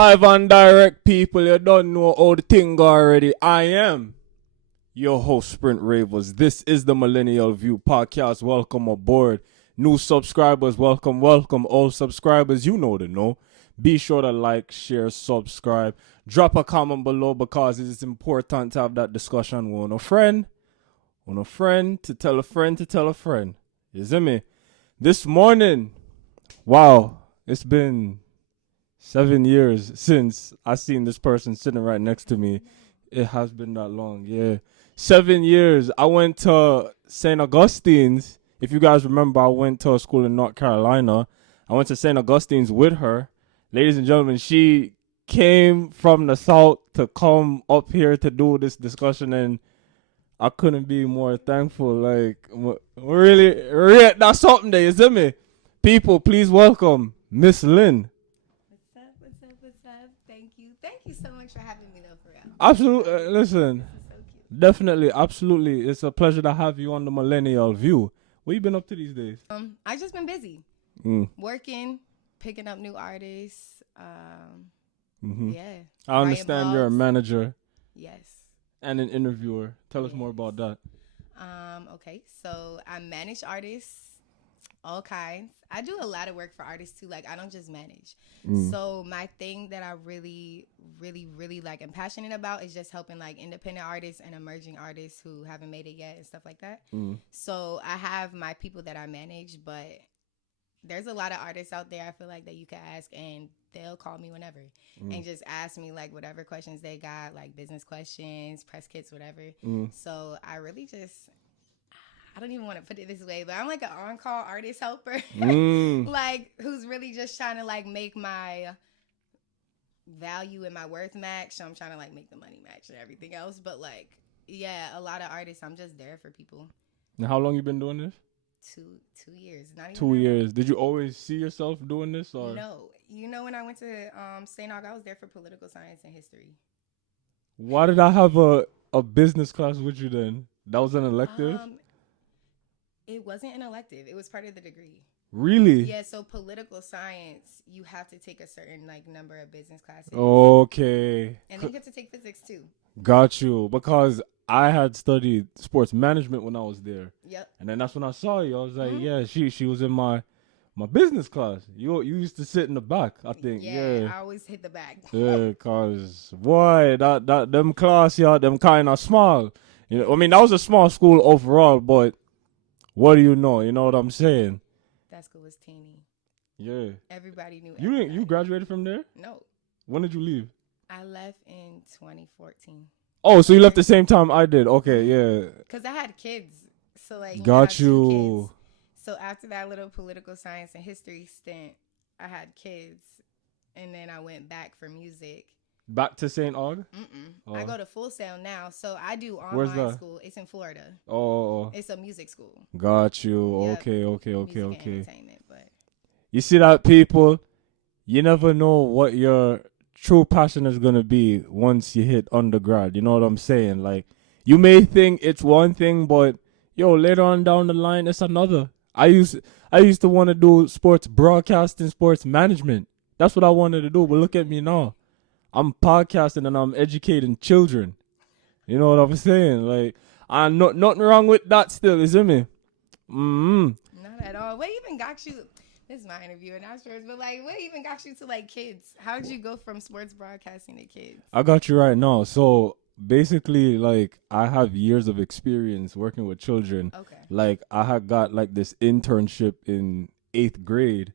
Live and direct, people. You don't know all the thing already. I am your host, Sprint Ravers. This is the Millennial View Podcast. Welcome aboard. New subscribers, welcome. All subscribers, you know the know. Be sure to like, share, subscribe. Drop a comment below because it is important to have that discussion with a friend to tell a friend to tell a friend. You see me? This morning, wow, it's been 7 years since I seen this person sitting right next to me. It has been that long, yeah. 7 years. I went to St. Augustine's. If you guys remember, I went to a school in North Carolina. I went to St. Augustine's with her. Ladies and gentlemen, she came from the South to come up here to do this discussion, and I couldn't be more thankful. Like, really, that's something there, you see me? People, please welcome Miss Lynn. What's up? Thank you so much for having me, though, for real. Absolutely, listen, So cute. definitely, absolutely. It's a pleasure to have you on the Millennial View. What you been up to these days? I just been busy, working, picking up new artists. Yeah. I understand you're a manager Yes. and an interviewer. Tell us more about that. Okay, so I manage artists, all kinds. I do a lot of work for artists too. Like, I don't just manage. So my thing that I really like and passionate about is just helping like independent artists and emerging artists who haven't made it yet and stuff like that. So I have my people that I manage, but there's a lot of artists out there I feel like that you can ask and they'll call me whenever and just ask me like whatever questions they got, like business questions, press kits, whatever. So I really just, I don't even want to put it this way, but I'm like an on-call artist helper, like who's really just trying to like make my value and my worth match. So I'm trying to like make the money match and everything else. But like, yeah, a lot of artists, I'm just there for people. Now, how long you been doing this? 2 years. Not even 2 years. Did you always see yourself doing this, or no? You know, when I went to St. Aug, I was there for political science and history. why did I have a business class with you then? That was an elective? It wasn't an elective. It was part of the degree. Really? Yeah, so political science, you have to take a certain like number of business classes. Okay. And then you get to take physics too. Got you. Because I had studied sports management when I was there. Yep. And then that's when I saw you. I was like, yeah, she was in my business class. You used to sit in the back, I think. Yeah. I always hit the back. Yeah, cause boy, that them class, yeah, them kind of small. You know, I mean, that was a small school overall, but what do you know? You know what I'm saying? That school was teeny. Yeah. Everybody knew. You graduated from there? No. When did you leave? I left in 2014. Oh, so you left the same time I did. Okay, yeah. Cause I had kids, so like. Got I have 2 you. kids. So after that little political science and history stint, I had kids, and then I went back for music. Back to St. Aug? Oh. I go to Full Sail now, so I do Where's online that? school. It's in Florida. Oh. It's a music school. Got you. Yep. Okay. Music and entertainment, but You see that, people? You never know what your true passion is going to be once you hit undergrad. You know what I'm saying? Like, you may think it's one thing, but, yo, later on down the line, it's another. I used to want to do sports broadcasting, sports management. That's what I wanted to do, but look at me now. I'm podcasting and I'm educating children. You know what I'm saying? Like, nothing wrong with that still, isn't me? not at all. What even got you? This is my interview and not yours, but like, what even got you to like kids? How did you go from sports broadcasting to kids? I got you right now. So basically, like, I have years of experience working with children. Okay. Like, I had got like this internship in 8th grade.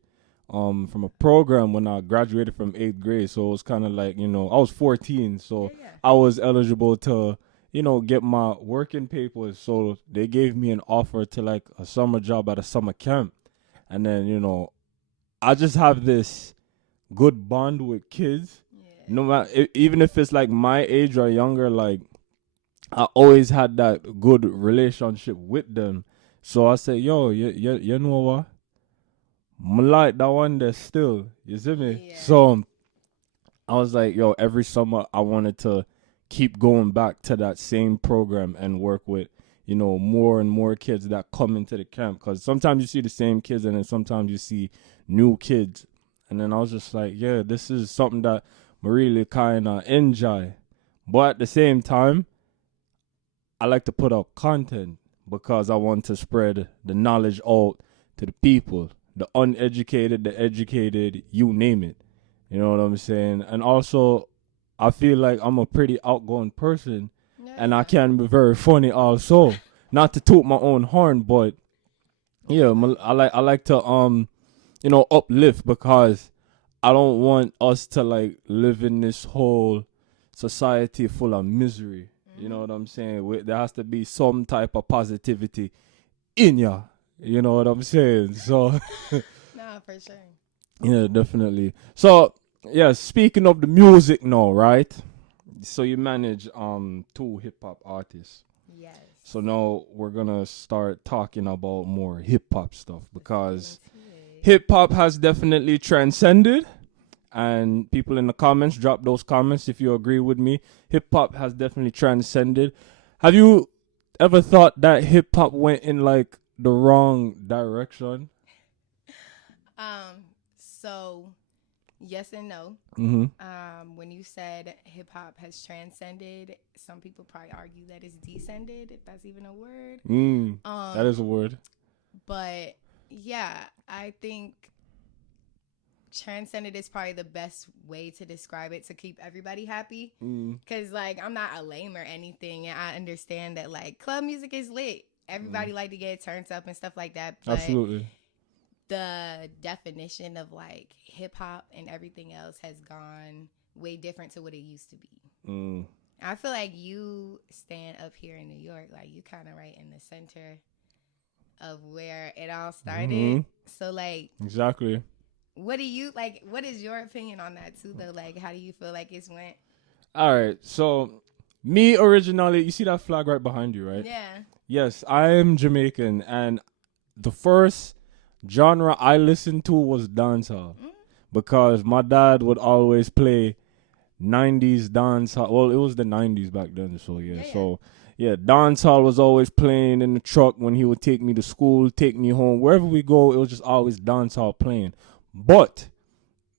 From a program when I graduated from 8th grade. So it was kind of like, you know, I was 14. So Yeah. I was eligible to, you know, get my working papers. So they gave me an offer to like a summer job at a summer camp. And then, you know, I just have this good bond with kids. Yeah. No matter, even if it's like my age or younger, like I always had that good relationship with them. So I said, yo, you know what? I like that one there still. You see me? Yeah. So I was like, yo, every summer I wanted to keep going back to that same program and work with, you know, more and more kids that come into the camp. Because sometimes you see the same kids and then sometimes you see new kids. And then I was just like, yeah, this is something that I really kind of enjoy. But at the same time, I like to put out content because I want to spread the knowledge out to the people, the uneducated, the educated, you name it. You know what I'm saying? And also, I feel like I'm a pretty outgoing person, and I can be very funny also. Not to toot my own horn, but yeah, I like to uplift, because I don't want us to like live in this whole society full of misery. You know what I'm saying? There has to be some type of positivity in ya. You know what I'm saying? So Nah, for sure. yeah, definitely. So yeah, speaking of the music now, right? So you manage 2 hip hop artists. Yes. So now we're gonna start talking about more hip hop stuff, because hip hop has definitely transcended. And people in the comments, drop those comments if you agree with me. Hip hop has definitely transcended. Have you ever thought that hip hop went in like the wrong direction? So yes and no. Mm-hmm. When you said hip hop has transcended, some people probably argue that it's descended, if that's even a word. That is a word. But yeah, I think transcended is probably the best way to describe it, to keep everybody happy. Because like, I'm not a lame or anything, and I understand that like club music is lit. Everybody like to get turned up and stuff like that. But absolutely. The definition of like hip hop and everything else has gone way different to what it used to be. I feel like you stand up here in New York, like you kind of right in the center of where it all started. So like, exactly. what do you like? What is your opinion on that too, though? Like, how do you feel like it's went? All right. So me originally, you see that flag right behind you, right? Yeah. Yes, I am Jamaican, and the first genre I listened to was dancehall, because my dad would always play 90s dancehall. Well, it was the 90s back then, so yeah. So yeah, dancehall was always playing in the truck when he would take me to school, take me home, wherever we go. It was just always dancehall playing. But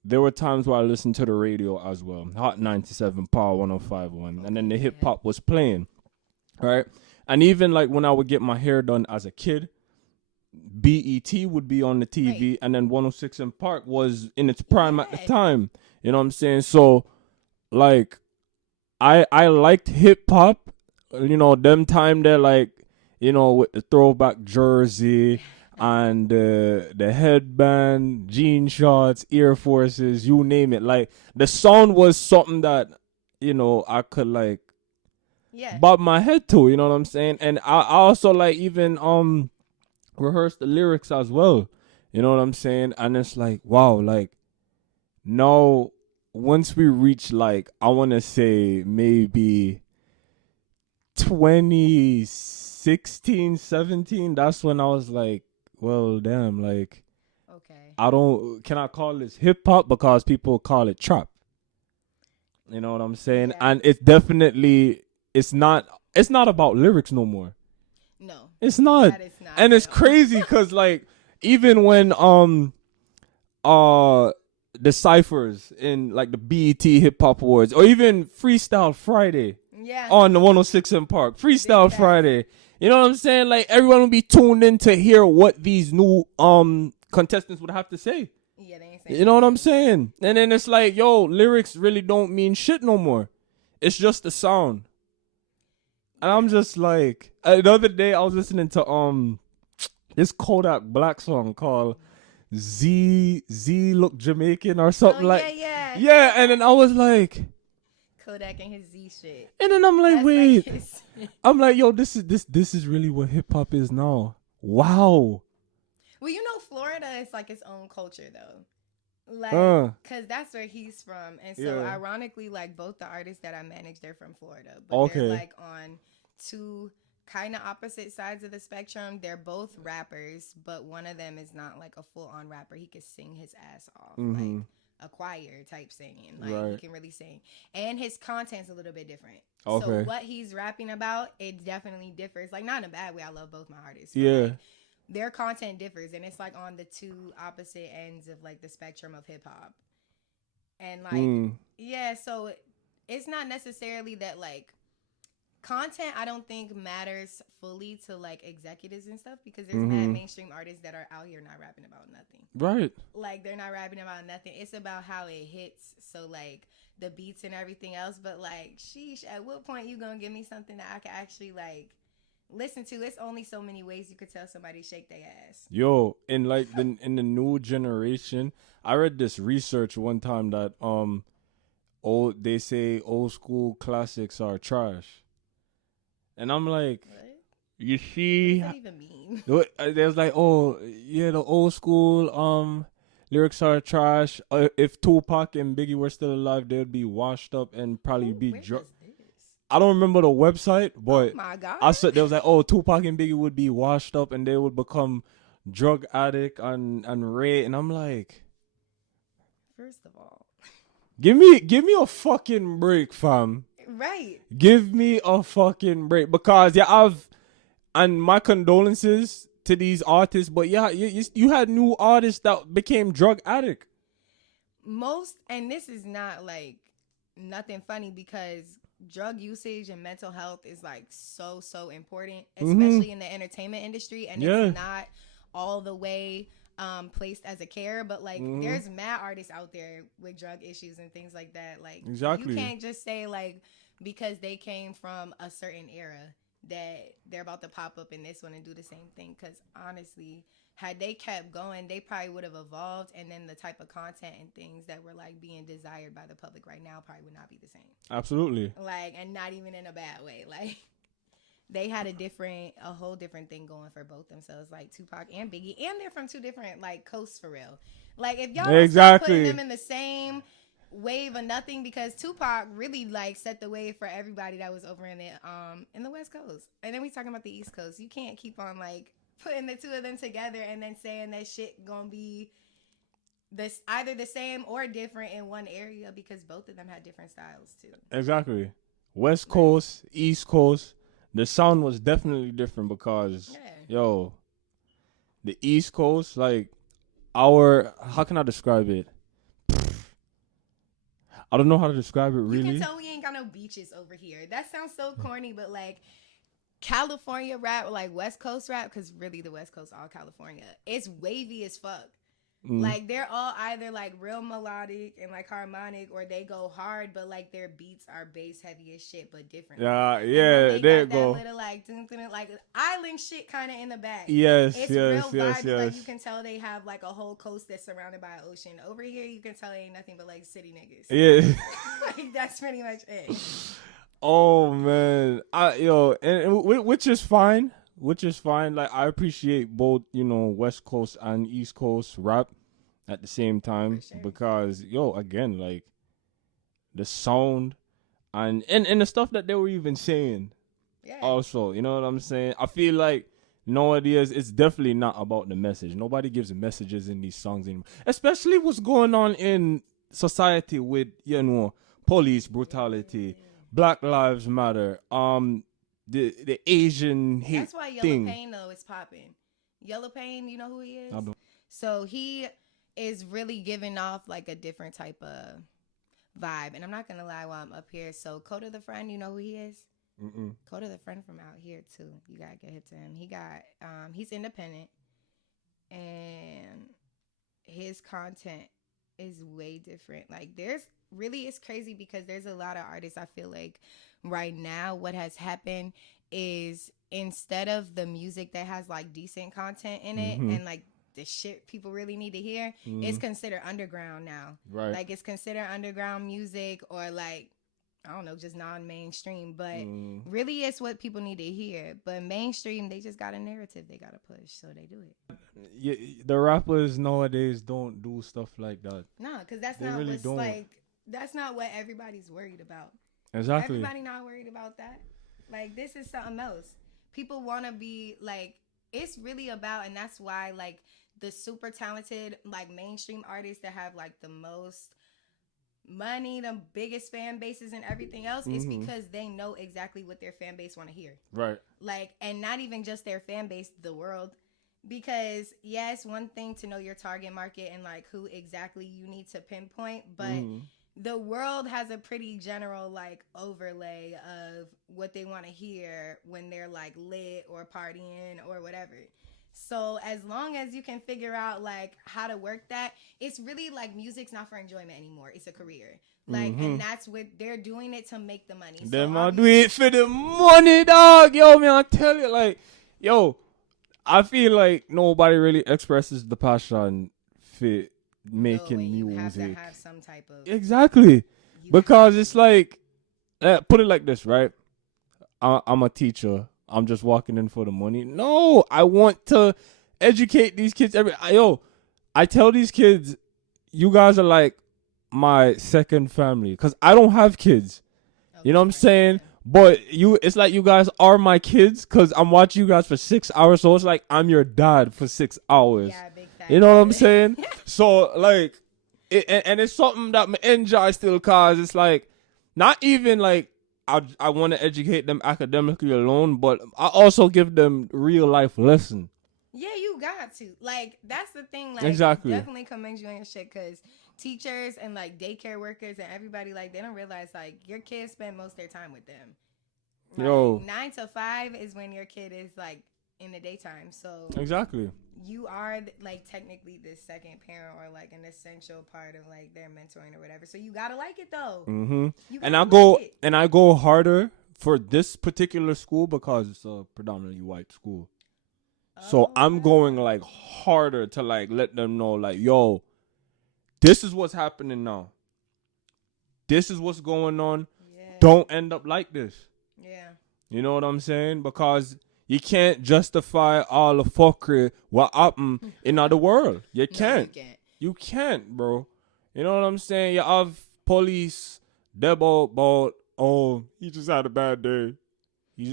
there were times where I listened to the radio as well, Hot 97, Power 105.1, and then the hip hop was playing, right? And even like when I would get my hair done as a kid, BET would be on the TV, right. And then 106 in Park was in its prime at the time. You know what I'm saying? So like I liked hip hop, you know, them time there, like, you know, with the throwback jersey and the headband, jean shorts, Air Forces, you name it. Like the sound was something that, you know, I could like bob my head to, you know what I'm saying? And I also like even rehearse the lyrics as well. You know what I'm saying? And it's like, wow, like now once we reach like, I want to say maybe 2016, 17, that's when I was like, well, damn, like, okay, can I call this hip hop? Because people call it trap. You know what I'm saying? Yeah. And it's definitely, it's not about lyrics no more. No, it's not. That is not. And it's crazy because like even when the ciphers in like the BET Hip Hop Awards, or even Freestyle Friday, on the 106 in Park, Freestyle Friday, you know what I'm saying? Like everyone will be tuned in to hear what these new contestants would have to say. Yeah, they ain't saying. You know what I'm saying? And then it's like, yo, lyrics really don't mean shit no more. It's just the sound. And I'm just like, the other day I was listening to this Kodak Black song called Z Look Jamaican or something yeah, and then I was like, Kodak and his Z shit. And then I'm like, wait, I'm like, yo, this is really what hip hop is now. Wow. Well, you know, Florida is like its own culture though. Like, cause that's where he's from, and so ironically, like both the artists that I manage, they're from Florida, but they're like on two kind of opposite sides of the spectrum. They're both rappers, but one of them is not like a full-on rapper. He could sing his ass off, like a choir type singing. Like he can really sing, and his content's a little bit different. Okay. So what he's rapping about, it definitely differs. Like not in a bad way. I love both my artists. Yeah. Like, their content differs, and it's like on the two opposite ends of like the spectrum of hip hop. And like, yeah, so it's not necessarily that like content I don't think matters fully to like executives and stuff, because there's mad mainstream artists that are out here not rapping about nothing. Right. Like they're not rapping about nothing. It's about how it hits. So like the beats and everything else. But like, sheesh, at what point you gonna give me something that I can actually like listen to? It's only so many ways you could tell somebody shake their ass. Yo, in like in the new generation, I read this research one time that they say old school classics are trash. And I'm like, What? you see, What does that even mean? there's like, oh yeah, the old school lyrics are trash. If Tupac and Biggie were still alive, they'd be washed up and probably be drunk. I don't remember the website, but oh my God. I said there was like, oh, Tupac and Biggie would be washed up and they would become drug addict and rape, and I'm like, first of all, give me a fucking break, fam. Right. Give me a fucking break, because and my condolences to these artists, but yeah, you had new artists that became drug addict. And this is not like nothing funny, because drug usage and mental health is like so important, especially in the entertainment industry, and it's not all the way placed as a care, but like there's mad artists out there with drug issues and things like that. Like exactly, you can't just say like because they came from a certain era that they're about to pop up in this one and do the same thing, because honestly, had they kept going, they probably would have evolved, and then the type of content and things that were like being desired by the public right now probably would not be the same. Absolutely. Like, and not even in a bad way. Like, they had a whole different thing going for both themselves, like Tupac and Biggie, and they're from two different like coasts for real. Like, if y'all start putting them in the same wave of nothing, because Tupac really like set the wave for everybody that was over in the West Coast, and then we talking about the East Coast. You can't keep on like putting the two of them together and then saying that shit gonna be this either the same or different in one area, because both of them had different styles too. Exactly. West Coast, East Coast, the sound was definitely different, because yo, the East Coast, like how can I describe it? I don't know how to describe it really. You can tell we ain't got no beaches over here. That sounds so corny, but like California rap, like West Coast rap, because really the West Coast all California, it's wavy as fuck. Like they're all either like real melodic and like harmonic, or they go hard, but like their beats are bass heavy as shit, but different. Yeah, there you go. Little like island shit kind of in the back. Yes, it's real vibes. Like you can tell they have like a whole coast that's surrounded by an ocean. Over here, you can tell it ain't nothing but like city niggas. Yeah, like that's pretty much it. Oh man, which is fine. Like, I appreciate both, West Coast and East Coast rap at the same time, because again, like the sound and the stuff that they were even saying. Yeah. Also, you know what I'm saying? I feel like nowadays it's definitely not about the message. Nobody gives messages in these songs anymore, especially what's going on in society with police brutality, Black Lives Matter, the Asian hate. That's why Yellow Pain though is popping. Yellow Pain, you know who he is? So he is really giving off like a different type of vibe. And I'm not gonna lie while I'm up here. So Coda the Friend, you know who he is? Coda the Friend from out here too. You gotta get hip to him. He's independent, and his content is way different. Like it's crazy, because there's a lot of artists, I feel like right now what has happened is, instead of the music that has like decent content in it and like the shit people really need to hear, it's considered underground now. Right. Like it's considered underground music, or like, I don't know, just non-mainstream, but really it's what people need to hear. But mainstream, they just got a narrative they gotta push, so they do it. Yeah, the rappers nowadays don't do stuff like that. No, because that's not what everybody's worried about. Exactly. Everybody not worried about that. Like, this is something else. People want to be like, it's really about, and that's why like the super talented like mainstream artists that have like the most money, the biggest fan bases and everything else, is because they know exactly what their fan base want to hear. Right. Like, and not even just their fan base, the world. Because yes, one thing to know your target market and like who exactly you need to pinpoint, but the world has a pretty general like overlay of what they want to hear when they're like lit or partying or whatever. So as long as you can figure out like how to work that, it's really like music's not for enjoyment anymore. It's a career. Like, and that's what they're doing it to make the money. Them I do it for the money, dog. Yo, man, I tell you, like, yo, I feel like nobody really expresses the passion for making you music. have to have some type of exactly, because it's like, put it like this, right? I'm a teacher. I'm just walking in for the money. No, I want to educate these kids. I tell these kids, you guys are like my second family, because I don't have kids. You know what I'm saying? But it's like you guys are my kids, because I'm watching you guys for 6 hours. So it's like I'm your dad for 6 hours. Yeah, big fact. You know what I'm saying? So like, and it's something that me enjoy still, cause it's like not even like I want to educate them academically alone, but I also give them real life lesson. Yeah, you got to. Like, that's the thing. Like, exactly. Definitely commend you on your shit, because teachers and, like, daycare workers and everybody, like, they don't realize, like, your kids spend most of their time with them. Like, 9 to 5 is when your kid is, like, in the daytime. So exactly, you are, like, technically the second parent or, like, an essential part of, like, their mentoring or whatever. So you got to like it, though. And I go harder for this particular school because it's a predominantly white school. So I'm going like harder to like let them know, like, yo, this is what's happening now. This is what's going on. Yeah. Don't end up like this. Yeah. You know what I'm saying? Because you can't justify all the fuckery what happened in the world. You can't. You can't, bro. You know what I'm saying? You have police, about, oh, he just had a bad day.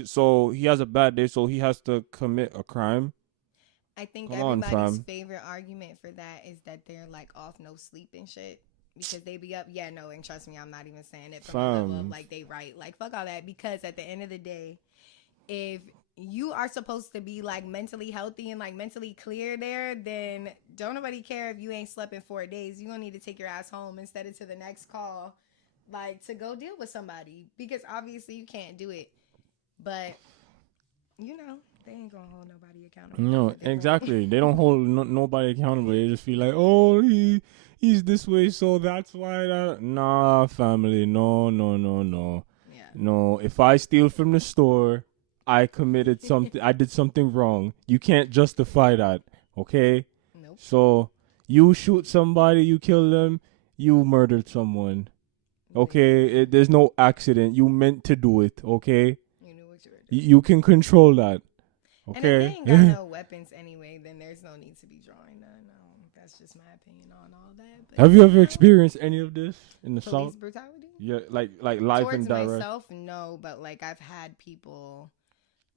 So he has a bad day, so he has to commit a crime. I think everybody's favorite argument for that is that they're like off no sleep and shit, because they be up. Yeah, no, and trust me, I'm not even saying it from a level of like they right. Like, fuck all that, because at the end of the day, if you are supposed to be like mentally healthy and like mentally clear there, then don't nobody care if you ain't slept in 4 days. You're gonna need to take your ass home instead of to the next call, like to go deal with somebody, because obviously you can't do it. But, you know, they ain't gonna hold nobody accountable. No, exactly. They don't hold nobody accountable. They just feel like, oh, he's this way, so that's why that. Nah, family. No. Yeah. No, if I steal from the store, I committed something. I did something wrong. You can't justify that, okay? Nope. So, you shoot somebody, you kill them, you murdered someone. Okay? There's no accident. You meant to do it, okay? You can control that. Okay. And if they ain't got no weapons anyway, then there's no need to be drawing none. That's just my opinion on all that. But have you ever experienced any of this in the South? Police brutality? Yeah, like live and direct. Towards myself, no, but like I've had people,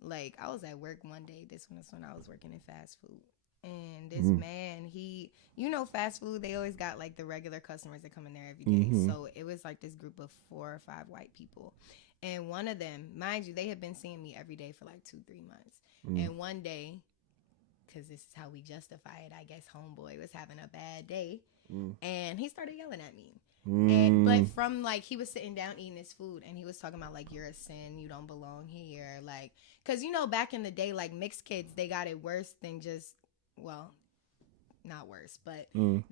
like I was at work one day. This was when I was working in fast food, and this man, fast food, they always got like the regular customers that come in there every day. So it was like this group of 4 or 5 white people. And one of them, mind you, they have been seeing me every day for like 2-3 months. And one day, because this is how we justify it, I guess homeboy was having a bad day. And he started yelling at me. But from like, he was sitting down eating his food, and he was talking about like, you're a sin, you don't belong here. Like, because, back in the day, like mixed kids, they got it worse than just, well, not worse, but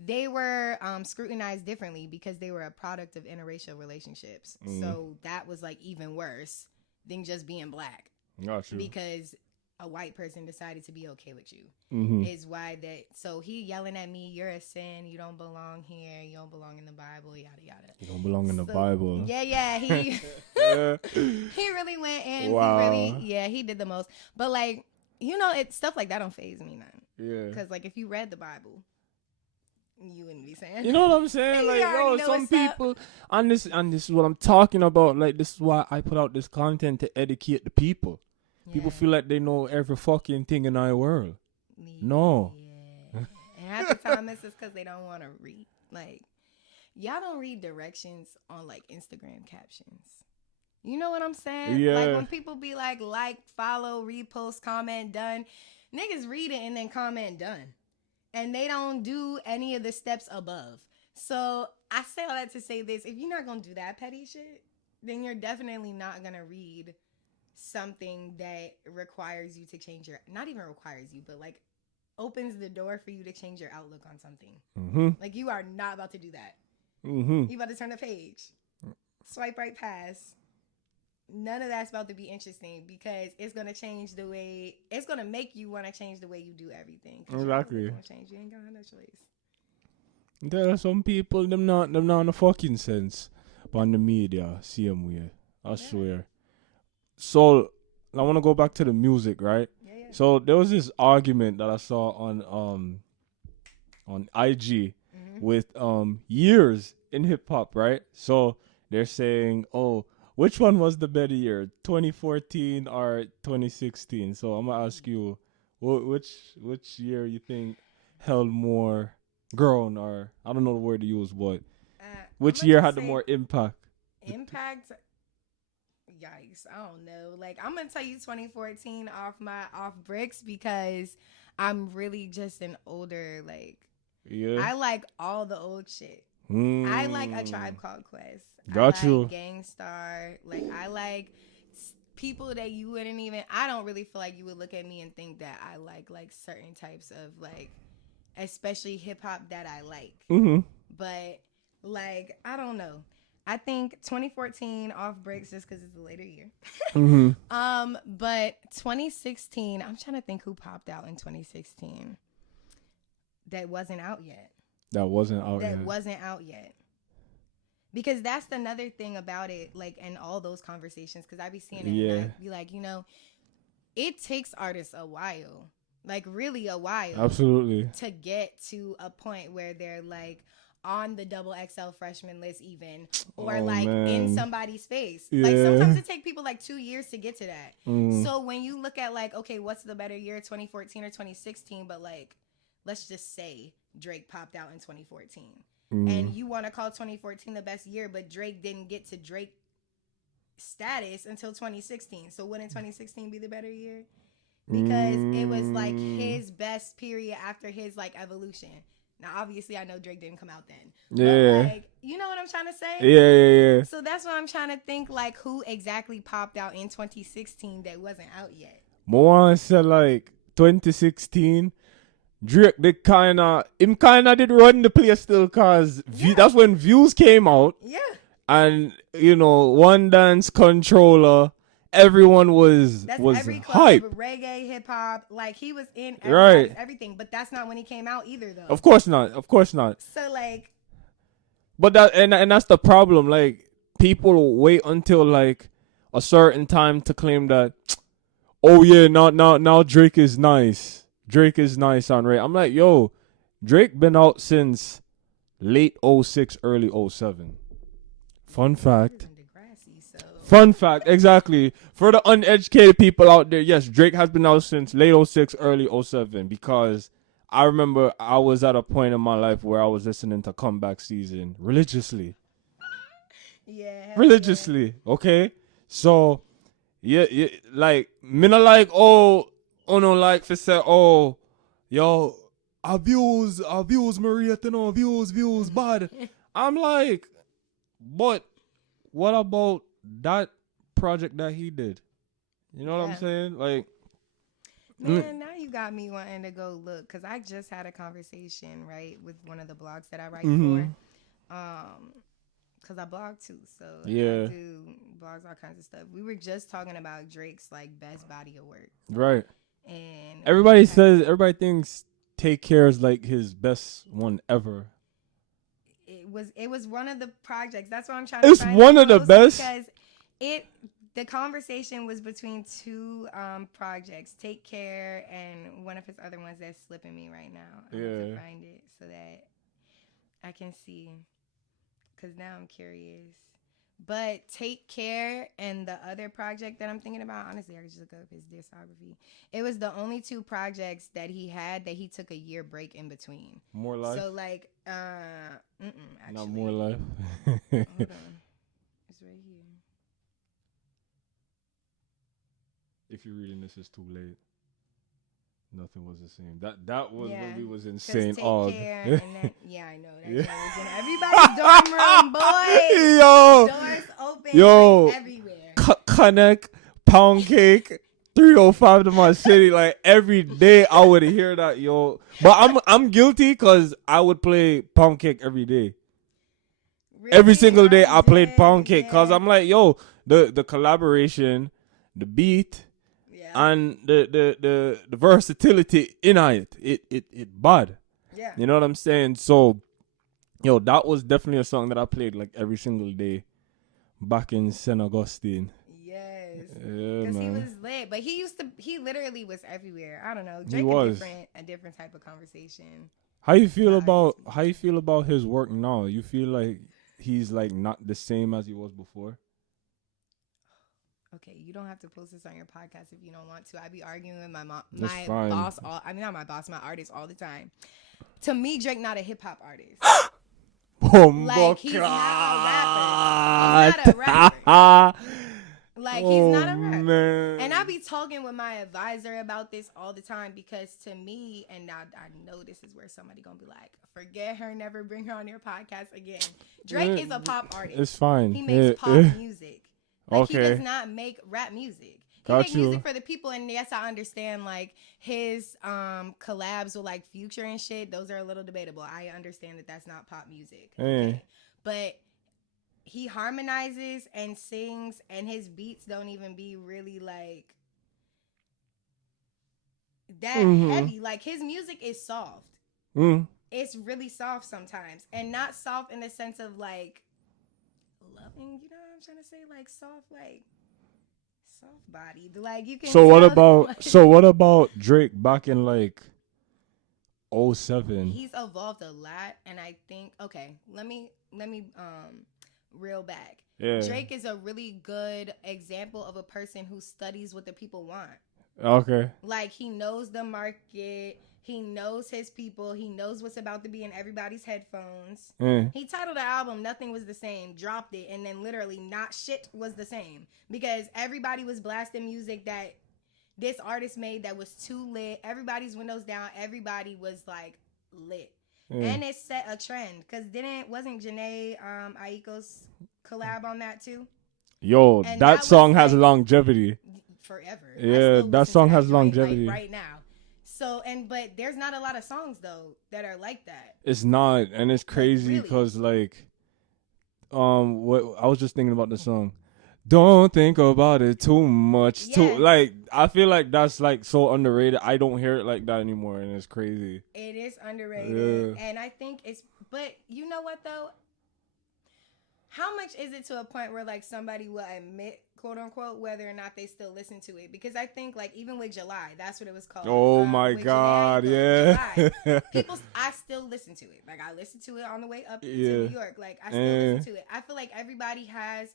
they were scrutinized differently because they were a product of interracial relationships. So that was like even worse than just being black. Gotcha. Because a white person decided to be okay with you is why that. So he yelling at me, you're a sin, you don't belong here, you don't belong in the Bible, yada yada. You don't belong in the Bible. Yeah, he he really went in. Wow. He did the most. But like, it's stuff like that don't faze me none. Yeah. Because like if you read the Bible, you wouldn't be saying. You know what I'm saying? Like, yo, some people and this is what I'm talking about. Like, this is why I put out this content, to educate the people. Yeah. People feel like they know every fucking thing in our world. No. Yeah. And half the time it's just because they don't want to read. Like, y'all don't read directions on like Instagram captions. You know what I'm saying? Yeah. Like when people be like, follow, repost, comment, done. Niggas read it and then comment done. And they don't do any of the steps above. So I say all that to say this. If you're not going to do that petty shit, then you're definitely not going to read something that requires you to change your, not even requires you, but like opens the door for you to change your outlook on something. Mm-hmm. Like you are not about to do that. Mm-hmm. You about to turn the page. Swipe right past. None of that's about to be interesting because it's going to change the way, it's going to make you want to change the way you do everything. Exactly. You change. You ain't got no choice. There are some people, them not no fucking sense on the media, same way. I swear. So, I want to go back to the music, right? Yeah. So, there was this argument that I saw on IG with years in hip hop, right? So, they're saying, oh, which one was the better year, 2014 or 2016? So I'm gonna ask you, which year you think held more ground, or I don't know the word to use, but which year had the more impact? Impact? Yikes! I don't know. Like I'm gonna tell you, 2014 off bricks because I'm really just an older like. Yeah. I like all the old shit. I like A Tribe Called Quest. Got I you. like Gangstar. Like I like people that you wouldn't even. I don't really feel like you would look at me and think that I like certain types of like, especially hip hop that I like. Mm-hmm. But like I don't know. I think 2014 off breaks just because it's a later year. Mm-hmm. But 2016. I'm trying to think who popped out in 2016. That wasn't out yet. That wasn't out yet. Because that's another thing about it, like in all those conversations, because I be seeing it and I be like, it takes artists a while, like really a while. Absolutely. To get to a point where they're like on the XXL freshman list even, or in somebody's face. Yeah. Like sometimes it takes people like 2 years to get to that. So when you look at like, okay, what's the better year, 2014 or 2016? But like, let's just say Drake popped out in 2014. And you want to call 2014 the best year, but Drake didn't get to Drake status until 2016. So wouldn't 2016 be the better year? Because it was like his best period after his like evolution. Now, obviously, I know Drake didn't come out then. Yeah. But like, you know what I'm trying to say? Yeah. So that's what I'm trying to think, like, who exactly popped out in 2016 that wasn't out yet? Moan said like 2016. Drake did kind of did run the place still because that's when Views came out. Yeah. And, One Dance Controller, everyone was every club, hype. Reggae, hip hop, like he was in everything. But that's not when he came out either, though. Of course not. So like, but that's the problem. Like people wait until like a certain time to claim that. Oh yeah, now Drake is nice. Drake is nice on Ray. I'm like, yo, Drake been out since late 06, early 07. Fun fact. Fun fact, exactly. For the uneducated people out there, yes, Drake has been out since late 06, early 07 because I remember I was at a point in my life where I was listening to Comeback Season religiously. Religiously, okay? So, yeah, like, me not like, no, like, for say, yo, abuse, Maria, views, bad. I'm like, but what about that project that he did? You know what I'm saying? Like, man, now you got me wanting to go look because I just had a conversation, right, with one of the blogs that I write for. Because I blog too, so I do blogs, all kinds of stuff. We were just talking about Drake's like best body of work, right? And everybody thinks Take Care is like his best one ever. It was one of the projects. That's what I'm trying to. It's one of the best because the conversation was between two projects, Take Care and one of his other ones that's slipping me right now. I have to find it so that I can see. Because now I'm curious. But Take Care and the other project that I'm thinking about, honestly, I could just look up his discography. It was the only two projects that he had that he took a year break in between. More Life? So, like, actually. Not More Life. Hold on. It's right here. If you're reading this, it's too late. Nothing was the same. That was Yeah. really was 'Cause insane. Take Oh, Care and then, yeah, I know that shit was in everybody's dorm room, boy. yo, Doors open, Yo. drinks everywhere. Connect, pound cake, 305 to my city. Like every day, I would hear that, yo. But I'm guilty because I would play pound cake every day. Every Really? single day, I'm I played dead, pound cake because yeah. I'm like, yo, the collaboration, the beat, Yeah. and the versatility in it bad. Yeah. You know what I'm saying? So, yo, that was definitely a song that I played like every single day back in St. Augustine. Yes. Yeah, Because he man. was lit. But he literally was everywhere. I don't know. He Drake was. a different type of conversation. How you feel Nah, about his work now? You feel like he's like not the same as he was before? Okay, you don't have to post this on your podcast if you don't want to. I be arguing with my That's my fine. boss not my boss, my artist all the time. To me, Drake not a hip hop artist. Like he's not a rapper. Like he's not a rapper. Man. And I be talking with my advisor about this all the time because to me, and I know this is where somebody gonna be like, forget her, never bring her on your podcast again. Drake is a pop artist. It's fine. He makes pop music. Like he does not make rap music. He makes music for the people, and yes, I understand like his collabs with like Future and shit. Those are a little debatable. I understand that that's not pop music. Okay. But he harmonizes and sings, and his beats don't even be really like that heavy. Like his music is soft. It's really soft sometimes, and not soft in the sense of like loving. You know what I'm trying to say? Like soft, like soft bodied. Like you can. So what about Drake back in like 07? He's evolved a lot, and I think let me reel back. Yeah. Drake is a really good example of a person who studies what the people want. Okay. Like he knows the market, he knows his people, he knows what's about to be in everybody's headphones. He titled the album Nothing Was the Same, dropped it, and then literally not shit was the same because everybody was blasting music that this artist made that was too lit. Everybody's windows down, everybody was like lit. And it set a trend because wasn't Janae Aiko's collab on that too? Yo, and that song has longevity. Forever. Yeah, that song has longevity. Like right now. So, but there's not a lot of songs though that are like that. It's not, and it's crazy because like, what I was just thinking about the song. Don't think about it too much. Yeah. Like I feel like that's like so underrated. I don't hear it like that anymore, and it's crazy. It is underrated, and I think but you know what though? How much is it to a point where like somebody will admit, quote unquote, whether or not they still listen to it? Because I think like even with July, that's what it was called. Oh my God, yeah. July, I still listen to it. Like I listen to it on the way up to New York. Like I still listen to it. I feel like everybody has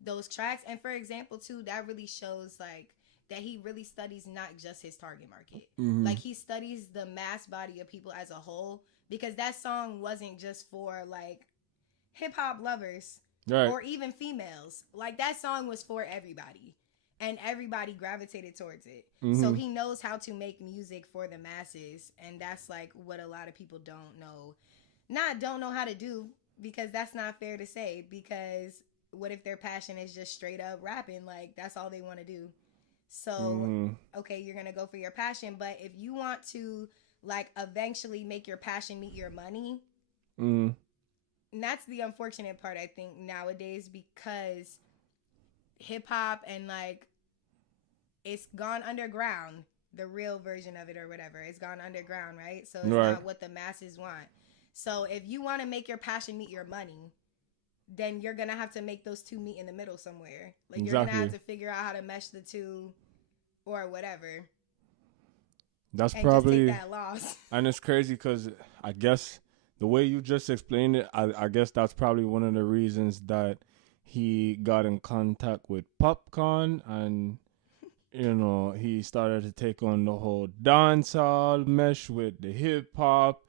those tracks, and for example too, that really shows like that he really studies not just his target market. Like he studies the mass body of people as a whole, because that song wasn't just for like hip hop lovers or even females. Like that song was for everybody, and everybody gravitated towards it. So he knows how to make music for the masses, and that's like what a lot of people don't know how to do, because that's not fair to say, because what if their passion is just straight up rapping? Like that's all they want to do. So okay, you're gonna go for your passion, but if you want to like eventually make your passion meet your money, and that's the unfortunate part, I think, nowadays, because hip hop and like it's gone underground, the real version of it or whatever, it's gone underground, right? So it's not what the masses want. So if you want to make your passion meet your money, then you're gonna have to make those two meet in the middle somewhere. Like you're gonna have to figure out how to mesh the two or whatever. That's and probably just take that loss. And it's crazy because I guess the way you just explained it, I guess that's probably one of the reasons that he got in contact with Popcorn, and he started to take on the whole dancehall mesh with the hip hop,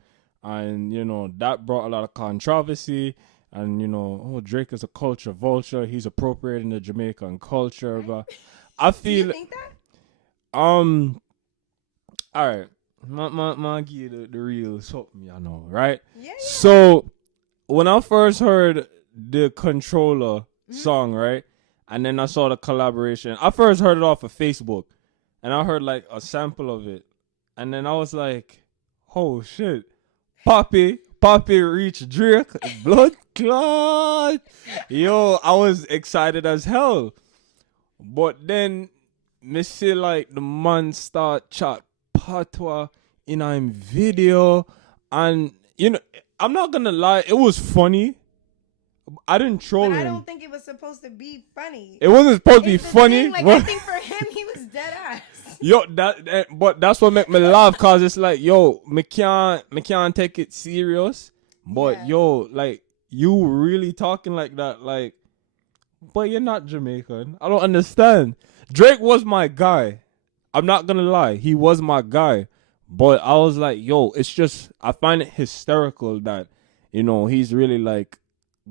and that brought a lot of controversy. And Drake is a culture vulture. He's appropriating the Jamaican culture. But I feel, do you think that? All right. My give you the real something, you know, right? Yeah. So when I first heard the Controller song, right, and then I saw the collaboration, I first heard it off of Facebook, and I heard like a sample of it, and then I was like, "Oh shit, Poppy reached Drake, blood clot." Yo, I was excited as hell, but then me see like the man start chat patois in a video, and you know, I'm not gonna lie, it was funny. I didn't troll But him. I don't think it was supposed to be funny. It wasn't supposed to be It's the funny. thing, like, I think for him, he was dead ass. Yo, but that's what make me laugh, cause it's like, yo, me can't take it serious. But Yeah. yo, like, you really talking like that, like, but you're not Jamaican. I don't understand. Drake was my guy. I'm not gonna lie, he was my guy. But I was like, yo, it's just, I find it hysterical that, you know, he's really like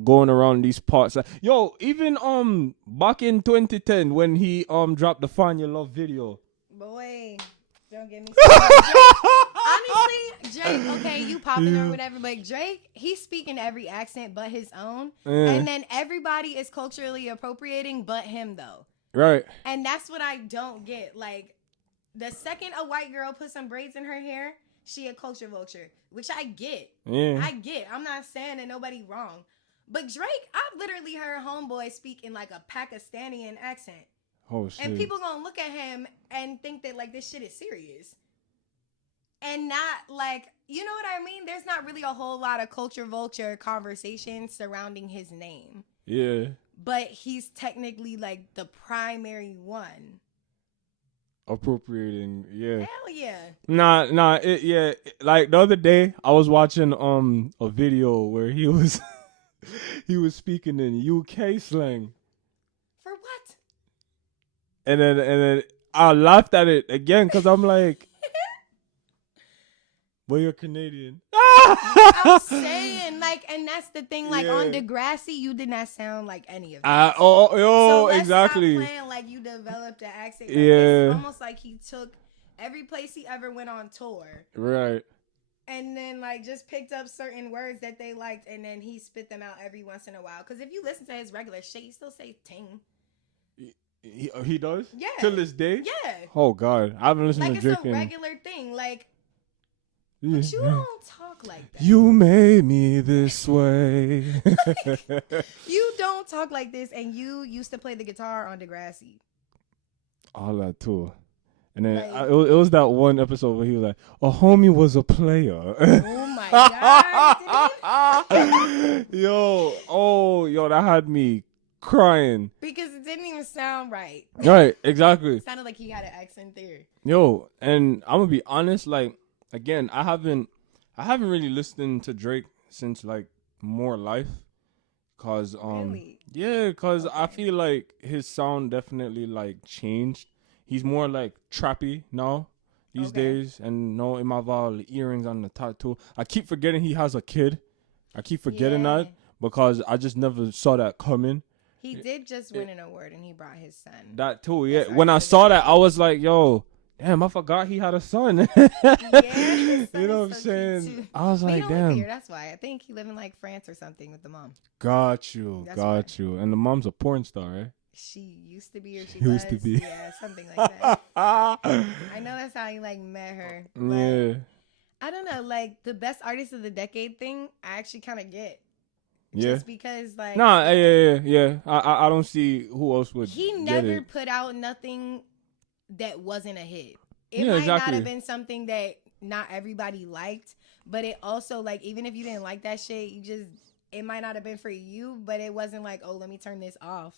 going around these parts. Like, yo, even back in 2010 when he dropped the Find Your Love video. Boy, don't get me started. Honestly, Drake, okay, you popping or whatever, but Drake, he's speaking every accent but his own. And then everybody is culturally appropriating but him, though. Right. And that's what I don't get. Like, the second a white girl puts some braids in her hair, she a culture vulture, which I get. Yeah. I get. I'm not saying that nobody wrong. But Drake, I've literally heard homeboy speak in like a Pakistani accent. Oh shit. And people gonna look at him and think that like this shit is serious. And not like, you know what I mean? There's not really a whole lot of culture vulture conversation surrounding his name. Yeah. But he's technically like the primary one. Appropriating, yeah. Hell yeah. Nah, like the other day I was watching a video where he was he was speaking in UK slang. For what? And then I laughed at it again because I'm like, well, you're Canadian. I'm saying, like, and that's the thing, like, on Degrassi, you did not sound like any of that. So exactly. exactly. Stop playing like you developed an accent. Like, Yeah. It's almost like he took every place he ever went on tour. Right. And then, like, just picked up certain words that they liked, and then he spit them out every once in a while. Because if you listen to his regular shit, he still say ting. He does? Yeah. Till this day? Yeah. Oh, God. I haven't listened Like, to Drake it's a regular thing. Like, Yeah. but you don't talk like that. You made me this way. You don't talk like this, and you used to play the guitar on Degrassi. All that too. And then Like- it was that one episode where he was like, a homie was a player. Oh my God. yo, that had me crying. Because it didn't even sound right. Right, exactly. It sounded like he had an accent there. Yo, and I'm gonna be honest, like, again, I haven't really listened to Drake since like More Life. Cause Really? yeah, cause I Okay. feel like his sound definitely like changed. He's more like trappy now these Okay. days, and no, in my the earrings on the tattoo. I keep forgetting he has a kid. I keep forgetting Yeah. that because I just never saw that coming. He did just win an award, and he brought his son. That too, yeah. That's When I artist of saw the that, I was like, yo, damn, I forgot he had a son. Yeah, his son You know is what I'm so cute, saying? too. I was But he like, don't live damn. here, that's why. I think he live in like France or something with the mom. Got you. That's And the mom's a porn star, right? She used to be, or she Used to was. be. Yeah, something like that. I know that's how he like met her. But Yeah. I don't know, like the best artist of the decade thing, I actually kind of get. Yeah. Just because, like, Nah, yeah. I don't see who else would he get never it. put out nothing that wasn't a hit. It Yeah, might exactly. not have been something that not everybody liked, but it also, like, even if you didn't like that shit, it might not have been for you, but it wasn't like, oh, let me turn this off.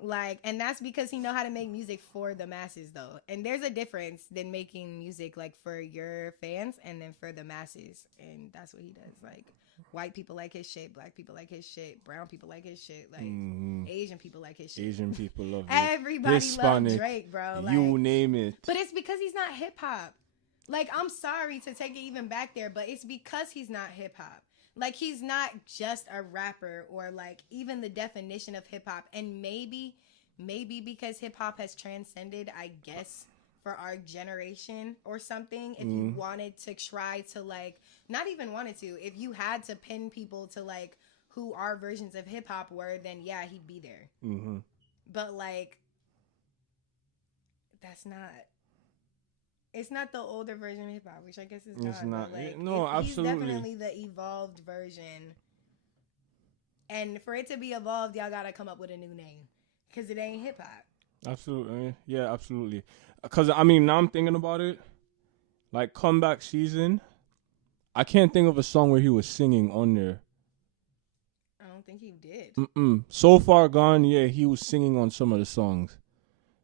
Like, and that's because he know how to make music for the masses, though. And there's a difference than making music like for your fans and then for the masses. And that's what he does. Like, white people like his shit, black people like his shit, brown people like his shit, like Asian people like his shit. Asian people love it. Everybody loves Hispanic, Drake, bro. Like, you name it. but it's because he's not hip hop. Like, I'm sorry to take it even back there, but it's because he's not hip hop. Like, he's not just a rapper or like even the definition of hip hop. And maybe because hip hop has transcended, I guess, for our generation or something, if you wanted to try to like, not even wanted to, if you had to pin people to like who our versions of hip hop were, then yeah, he'd be there. But like, that's not. It's not the older version of hip hop, which I guess is it's not. But like, No, absolutely. He's definitely the evolved version. And for it to be evolved, y'all gotta come up with a new name, because it ain't hip hop. Absolutely, yeah, absolutely. Because I mean, now I'm thinking about it. Like Comeback Season, I can't think of a song where he was singing on there. I don't think he did. So Far Gone, yeah, he was singing on some of the songs.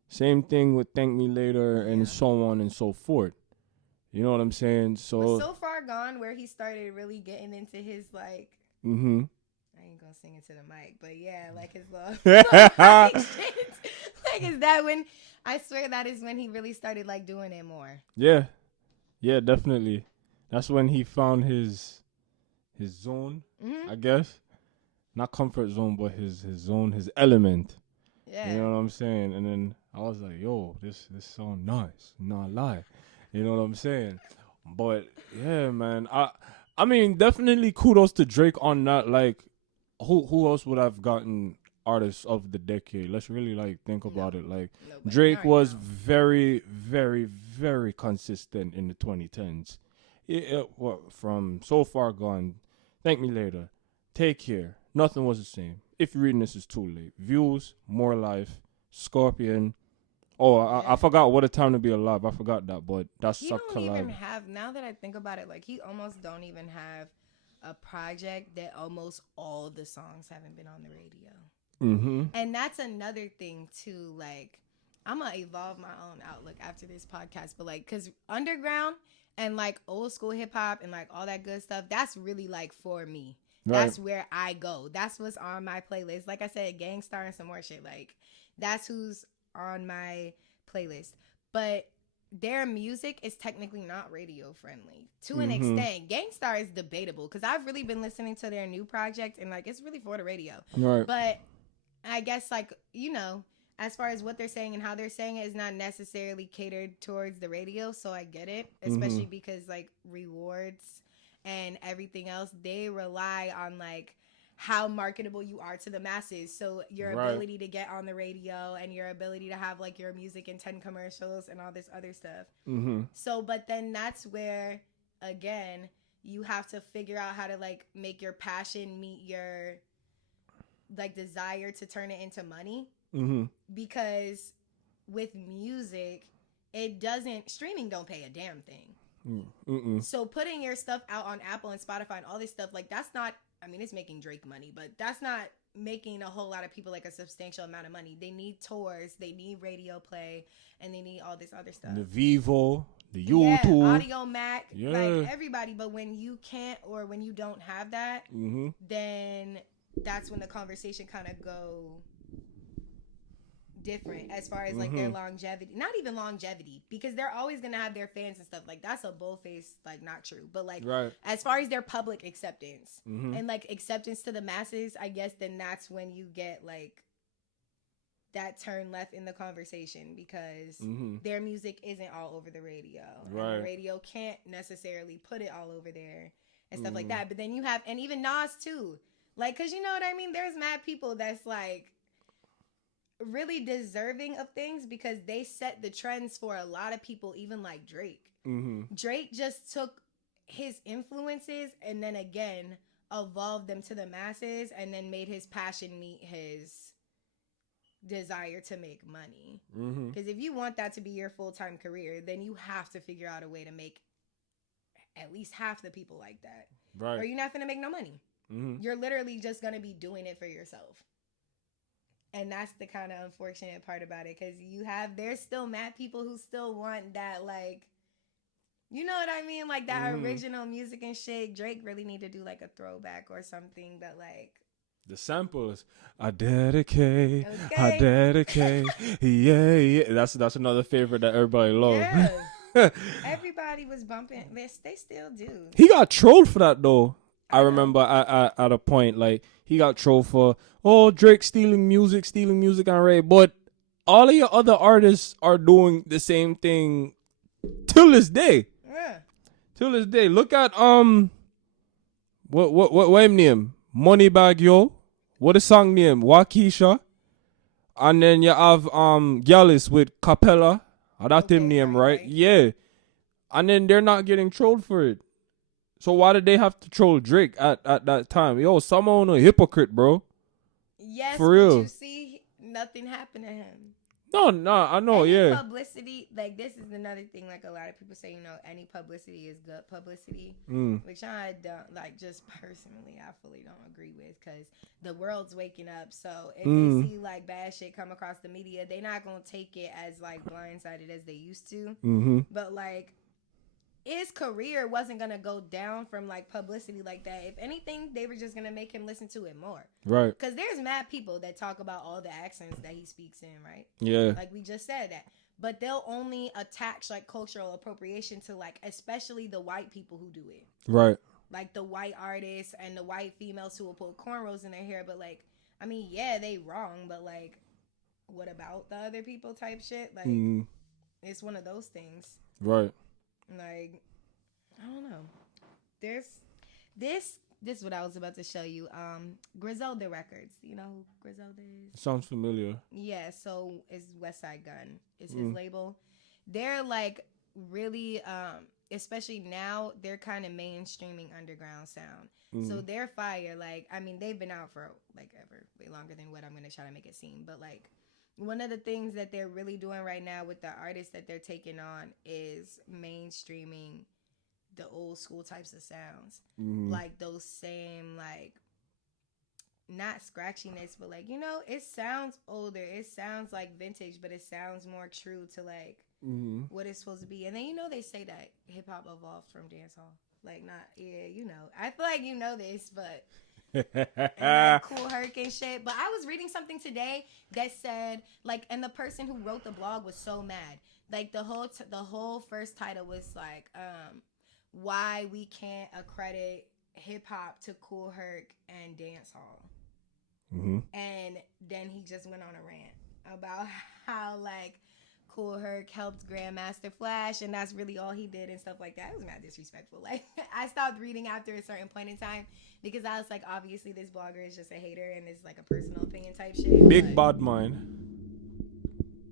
Same thing with Thank Me Later and so on and so forth. You know what I'm saying? So Far Gone, where he started really getting into his like. I ain't gonna sing into the mic, but yeah, like his little like shit. Like, is that when? I swear that is when he really started like doing it more. Yeah, definitely. That's when he found his zone, I guess. Not comfort zone, but his zone, his element. Yeah. You know what I'm saying? And then I was like, yo, this song nice. Not lie. You know what I'm saying? But yeah, man. I mean, definitely kudos to Drake on that. Like, who else would have gotten artists of the decade? Let's really like think about it. Like, Drake was very, very, very consistent in the 2010s. From So Far Gone, Thank Me Later, Take Care, Nothing Was the Same, If You're Reading This Is Too Late, Views, More Life, Scorpion. I forgot What a Time to Be Alive. I forgot that, but that's he don't even have. Now that I think about it, like he almost don't even have a project that almost all the songs haven't been on the radio. And that's another thing too. Like, I'm gonna evolve my own outlook after this podcast, but like, cause underground and like old school hip hop and like all that good stuff, that's really like for me. Right. That's where I go. That's what's on my playlist. Like I said, Gangstar and some more shit. Like, that's who's on my playlist. But their music is technically not radio friendly to an extent. Gangstar is debatable because I've really been listening to their new project and like it's really for the radio. Right. But I guess like, you know, as far as what they're saying and how they're saying it is not necessarily catered towards the radio. So I get it, especially because like rewards and everything else, they rely on like how marketable you are to the masses. So your ability to get on the radio and your ability to have like your music in 10 commercials and all this other stuff. So, but then that's where, again, you have to figure out how to like make your passion meet your like desire to turn it into money. Because with music, streaming don't pay a damn thing. So putting your stuff out on Apple and Spotify and all this stuff, like that's not, I mean, it's making Drake money, but that's not making a whole lot of people like a substantial amount of money. They need tours, they need radio play, and they need all this other stuff. The Vivo, the YouTube, Audio Mac, like everybody. But when you can't or when you don't have that, then that's when the conversation kind of go different as far as like their longevity. Not even longevity, because they're always gonna have their fans and stuff. Like that's a bullface, like not true. But like as far as their public acceptance and like acceptance to the masses, I guess then that's when you get like that turn left in the conversation, because their music isn't all over the radio. And the radio can't necessarily put it all over there and stuff like that. But then you have, and even Nas too, like, cause you know what I mean? There's mad people that's like really deserving of things because they set the trends for a lot of people, even like Drake. Drake just took his influences and then again evolved them to the masses and then made his passion meet his desire to make money. Because if you want that to be your full-time career, then you have to figure out a way to make at least half the people like that, or you're not gonna make no money. You're literally just gonna be doing it for yourself. And that's the kind of unfortunate part about it, because there's still mad people who still want that, like, you know what I mean? Like that original music and shit. Drake really need to do like a throwback or something, but like. The samples, I dedicate. Yeah. That's another favorite that everybody loves. Yeah. Everybody was bumping this. They still do. He got trolled for that though. I remember at a point, like, he got trolled for, Drake stealing music on Ray. But all of your other artists are doing the same thing till this day. Yeah. Till this day. Look at what him name? Moneybag Yo. What is song name? Waukesha. And then you have Gallus with Capella. That's him name, right? Yeah. And then they're not getting trolled for it. So why did they have to troll Drake at that time? Yo, someone a hypocrite, bro. Yes, for real. But you see, nothing happened to him. No, I know, yeah. Publicity, like, this is another thing, like, a lot of people say, you know, any publicity is good publicity, which I don't, like, just personally, I fully don't agree with, because the world's waking up, so if they see, like, bad shit come across the media, they're not going to take it as, like, blindsided as they used to, but, like, his career wasn't going to go down from, like, publicity like that. If anything, they were just going to make him listen to it more. Right. Because there's mad people that talk about all the accents that he speaks in, right? Yeah. Like, we just said that. But they'll only attach, like, cultural appropriation to, like, especially the white people who do it. Right. Like, the white artists and the white females who will put cornrows in their hair. But, like, I mean, yeah, they wrong. But, like, what about the other people type shit? Like, it's one of those things. Right. Like, I don't know. There's this is what I was about to show you. Griselda Records. You know who Griselda is? Sounds familiar. Yeah, so it's West Side Gun. It's his label. They're like really especially now, they're kind of mainstreaming underground sound. So they're fire. Like, I mean, they've been out for like ever, way longer than what I'm gonna try to make it seem. But like, one of the things that they're really doing right now with the artists that they're taking on is mainstreaming the old school types of sounds. Like those same, like, not scratchiness, but like, you know, it sounds older. It sounds like vintage, but it sounds more true to like what it's supposed to be. And then, you know, they say that hip hop evolved from dancehall. Like, not, yeah, you know. I feel like you know this, but... and like Cool Herc and shit. But I was reading something today that said, like, and the person who wrote the blog was so mad. Like, the whole first title was like, why we can't accredit hip hop to Cool Herc and dancehall. And then he just went on a rant about how like Cool Herc helped Grandmaster Flash, and that's really all he did and stuff like that. It was mad disrespectful. Like, I stopped reading after a certain point in time because I was like, obviously this blogger is just a hater and it's like a personal opinion type shit. Big bad mind.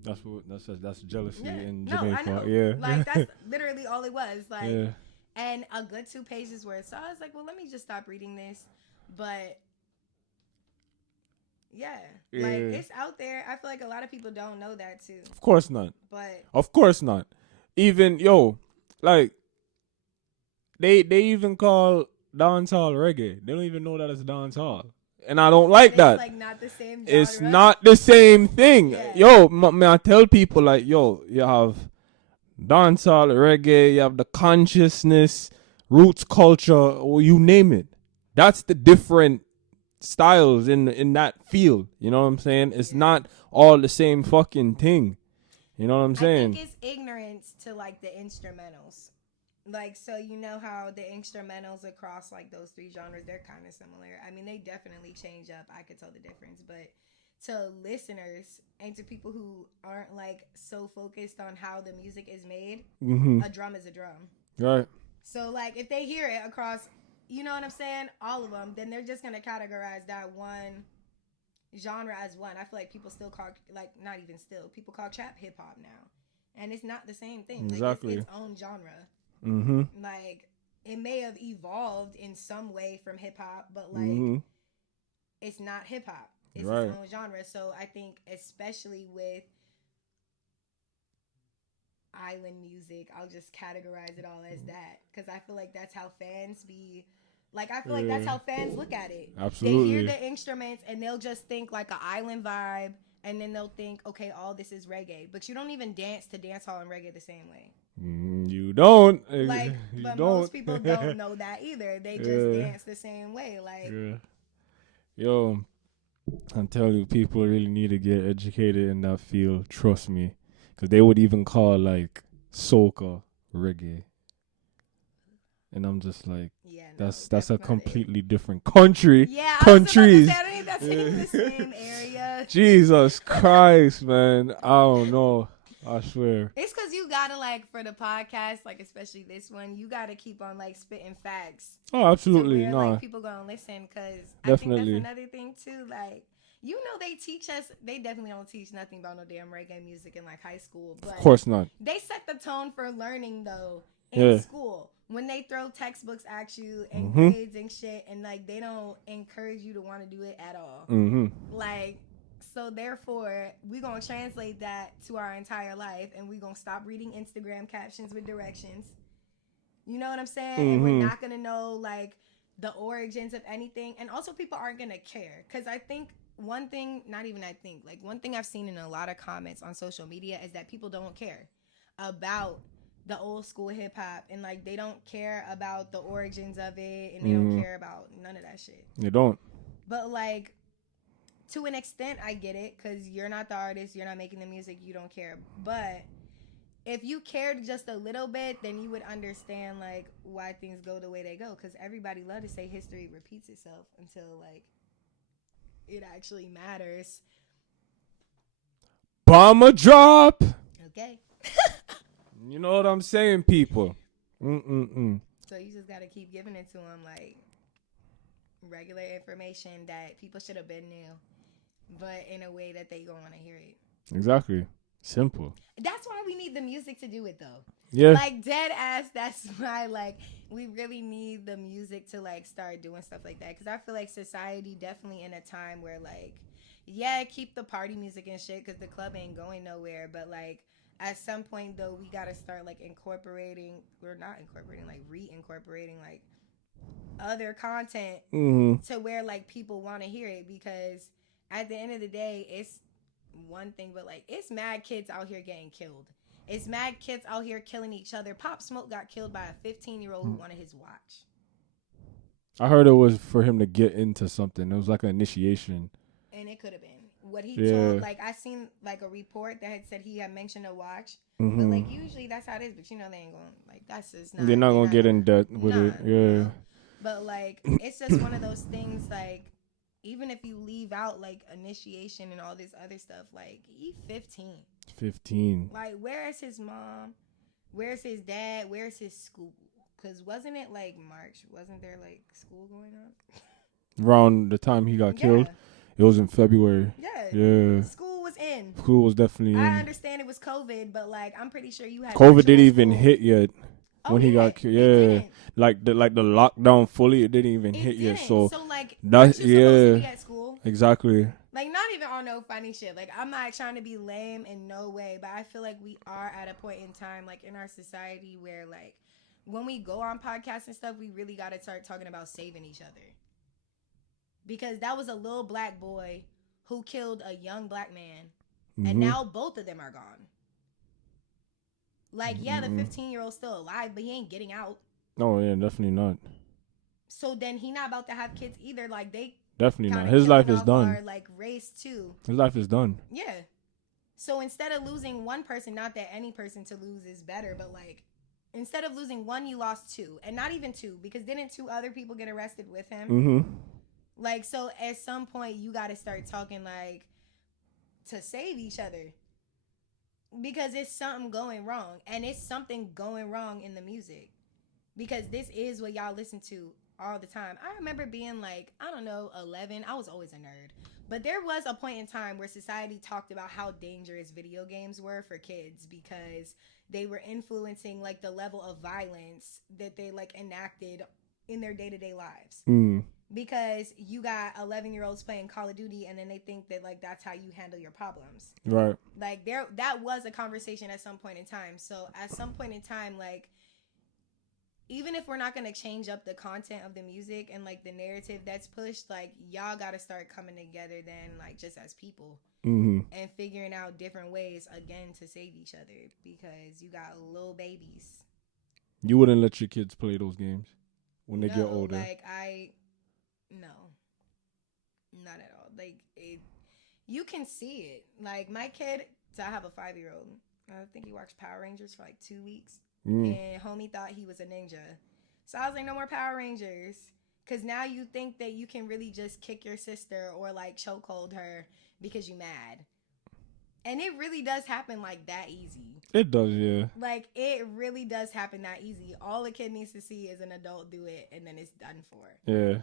That's jealousy in Jamaica. I know. Yeah, like that's literally all it was. Like, and a good 2 pages worth. So I was like, well, let me just stop reading this. But yeah, like it's out there. I feel like a lot of people don't know that too. Of course not. But of course not. Even like they even call dancehall reggae. They don't even know that it's dancehall. And I don't like that. It's like not the same genre. It's not the same thing. Yeah. May I tell people like, you have dancehall, reggae, you have the consciousness, roots culture, or you name it. That's the different styles in that field. You know what I'm saying? It's not all the same fucking thing. You know what I'm saying? I think it's ignorance to like the instrumentals. Like, so you know how the instrumentals across like those 3 genres, they're kind of similar. I mean, they definitely change up. I could tell the difference, but to listeners and to people who aren't like so focused on how the music is made, a drum is a drum. Right. So like if they hear it across, you know what I'm saying, all of them, then they're just going to categorize that one genre as one. I feel like people still call, like, not even still, people call trap hip hop now. And it's not the same thing. Exactly. Like, it's its own genre. Like, it may have evolved in some way from hip hop, but like, it's not hip hop. It's its own genre. So I think especially with island music, I'll just categorize it all as that, because I feel like that's how fans be. Like, I feel like that's how fans look at it. Absolutely. They hear the instruments and they'll just think like an island vibe, and then they'll think, okay, all this is reggae. But you don't even dance to dancehall and reggae the same way. You don't. Like, but most people don't know that either. They just dance the same way. Like, yo, I'm telling you, people really need to get educated in that field. Trust me, because they would even call like soca reggae. And I'm just like, yeah, no, that's a not it. completely different country. Yeah, countries. I was about to say, I don't think that's in the same area. Jesus Christ, man. I don't know. I swear. It's because you gotta, like, for the podcast, like, especially this one, you gotta keep on, like, spitting facts. Oh, absolutely. To where, No. like, people gonna listen, because I think Definitely. that's another thing, too. Like, you know, they teach us, they definitely don't teach nothing about no damn reggae music in, like, high school. But Of course not. they set the tone for learning, though, in school. When they throw textbooks at you and grades and shit, and, like, they don't encourage you to want to do it at all. Like, so therefore, we're going to translate that to our entire life, and we're going to stop reading Instagram captions with directions. You know what I'm saying? And we're not going to know, like, the origins of anything. And also, people aren't going to care. Because I think one thing, one thing I've seen in a lot of comments on social media is that people don't care about the old school hip hop, and, like, they don't care about the origins of it, and they don't care about none of that shit. They don't. But, like, to an extent, I get it, because you're not the artist, you're not making the music, you don't care. But if you cared just a little bit, then you would understand, like, why things go the way they go. Because everybody love to say history repeats itself until, like, it actually matters. Bomber drop. Okay. You know what I'm saying, people? So you just got to keep giving it to them, like, regular information that people should have been knew, but in a way that they gonna want to hear it. Exactly. Simple. That's why we need the music to do it, though. Yeah. Like, dead ass, that's why, like, we really need the music to, like, start doing stuff like that. Because I feel like society definitely in a time where, like, yeah, keep the party music and shit because the club ain't going nowhere. But, like, at some point, though, we got to start, like, reincorporating, like, other content to where, like, people want to hear it. Because at the end of the day, it's one thing, but, like, it's mad kids out here getting killed. It's mad kids out here killing each other. Pop Smoke got killed by a 15-year-old who wanted his watch. I heard it was for him to get into something. It was like an initiation. And it could have been. What he told, like, I seen, like, a report that had said he had mentioned a watch. But, like, usually that's how it is. But, you know, they ain't going, like, that's just not. They're not going to get in depth with it. Yeah. No. But, like, it's just one of those things, like, even if you leave out, like, initiation and all this other stuff, like, he's 15. 15. Like, where is his mom? Where's his dad? Where's his school? Because wasn't it, like, March? Wasn't there, like, school going on? Around the time he got killed? It was in February. Yeah. School was in. School was definitely in. I understand it was COVID, but, like, I'm pretty sure you had COVID didn't even hit yet when he got killed. Yeah. Like the lockdown fully, it didn't even hit yet. So like, that's supposed to be at school? Exactly. Like, not even on no funny shit. Like, I'm not trying to be lame in no way, but I feel like we are at a point in time, like, in our society where, like, when we go on podcasts and stuff, we really got to start talking about saving each other. Because that was a little black boy who killed a young black man. And now both of them are gone. Like, yeah, the 15-year-old's still alive, but he ain't getting out. No, yeah, definitely not. So then he not about to have kids either. Like, they definitely not. His life is done. Our, like, race too. His life is done. Yeah. So instead of losing one person, not that any person to lose is better, but, like, instead of losing one, you lost two. And not even two, because didn't two other people get arrested with him? Like, so at some point, you got to start talking, like, to save each other. Because it's something going wrong. And it's something going wrong in the music. Because this is what y'all listen to all the time. I remember being, like, I don't know, 11. I was always a nerd. But there was a point in time where society talked about how dangerous video games were for kids. Because they were influencing, like, the level of violence that they, like, enacted in their day-to-day lives. Because you got 11-year-olds playing Call of Duty, and then they think that, like, that's how you handle your problems. Right. Like, that was a conversation at some point in time. So at some point in time, like, even if we're not going to change up the content of the music and, like, the narrative that's pushed, like, y'all got to start coming together then, like, just as people. And figuring out different ways, again, to save each other. Because you got little babies. You wouldn't let your kids play those games when they get older? Like, no. Not at all. Like, you can see it. Like, my kid, so I have a 5-year-old. I think he watched Power Rangers for, like, 2 weeks. And homie thought he was a ninja. So I was like, no more Power Rangers. Because now you think that you can really just kick your sister or like chokehold her because you mad. And it really does happen like that easy. It does, yeah. Like, it really does happen that easy. All a kid needs to see is an adult do it, and then it's done for. Yeah.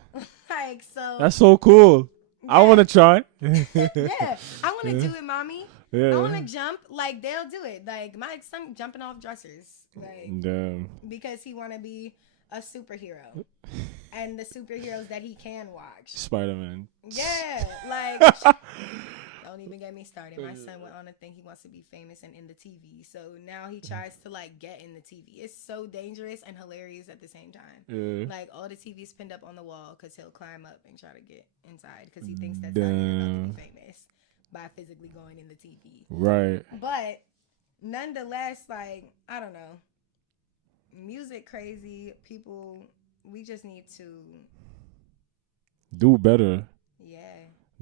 Like, so. That's so cool. Yeah. I want to try. Yeah. I want to do it, mommy. Yeah. I want to jump. Like, they'll do it. Like, my son jumping off dressers. Like, damn. Because he want to be a superhero. And the superheroes that he can watch. Spider-Man. Yeah. Like, don't even get me started. My son went on to think he wants to be famous and in the TV. So now he tries to, like, get in the TV. It's so dangerous and hilarious at the same time. Yeah. Like, all the TV's pinned up on the wall because he'll climb up and try to get inside because he thinks that's how you're about to be famous by physically going in the TV. Right. But nonetheless, like, I don't know. Music crazy. People, we just need to do better. Yeah.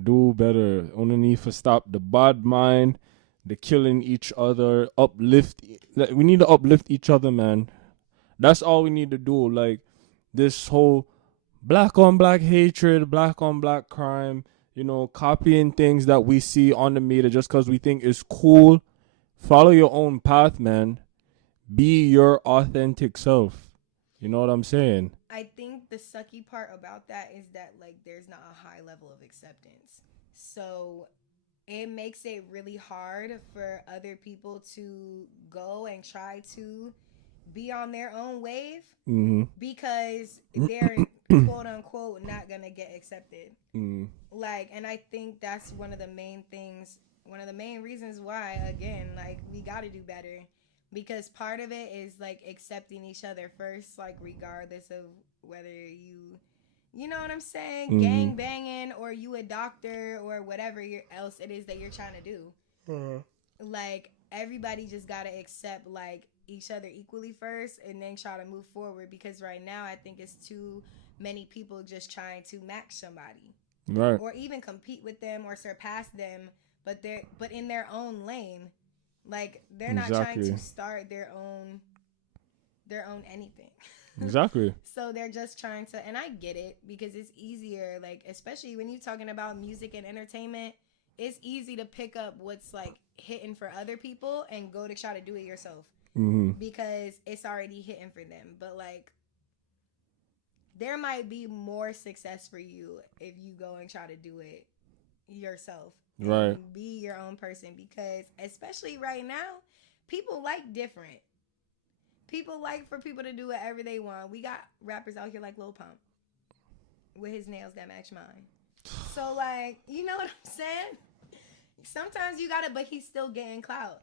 Do better. Only need to stop the bad mind, the killing each other, uplift. We need to uplift each other, man. That's all we need to do. Like, this whole black on black hatred, black on black crime, you know, copying things that we see on the media just because we think it's cool. Follow your own path, man. Be your authentic self. You know what I'm saying? I think the sucky part about that is that, like, there's not a high level of acceptance. So it makes it really hard for other people to go and try to be on their own wave because they're quote unquote not gonna get accepted. Like, and I think that's one of the main reasons why, again, like, we gotta do better. Because part of it is, like, accepting each other first, like, regardless of whether you know what I'm saying, gang banging, or you a doctor, or whatever else it is that you're trying to do. Like, everybody just got to accept, like, each other equally first, and then try to move forward. Because right now, I think it's too many people just trying to match somebody. Right. Or even compete with them or surpass them, but in their own lane. Like, they're not trying to start their own anything. Exactly. So they're just trying to, and I get it because it's easier, like, especially when you're talking about music and entertainment, it's easy to pick up what's, like, hitting for other people and go to try to do it yourself because it's already hitting for them. But, like, there might be more success for you if you go and try to do it yourself. Right. Be your own person because, especially right now, people like different. People like for people to do whatever they want. We got rappers out here like Lil Pump with his nails that match mine. So, like, you know what I'm saying? Sometimes you gotta, but he's still getting clout.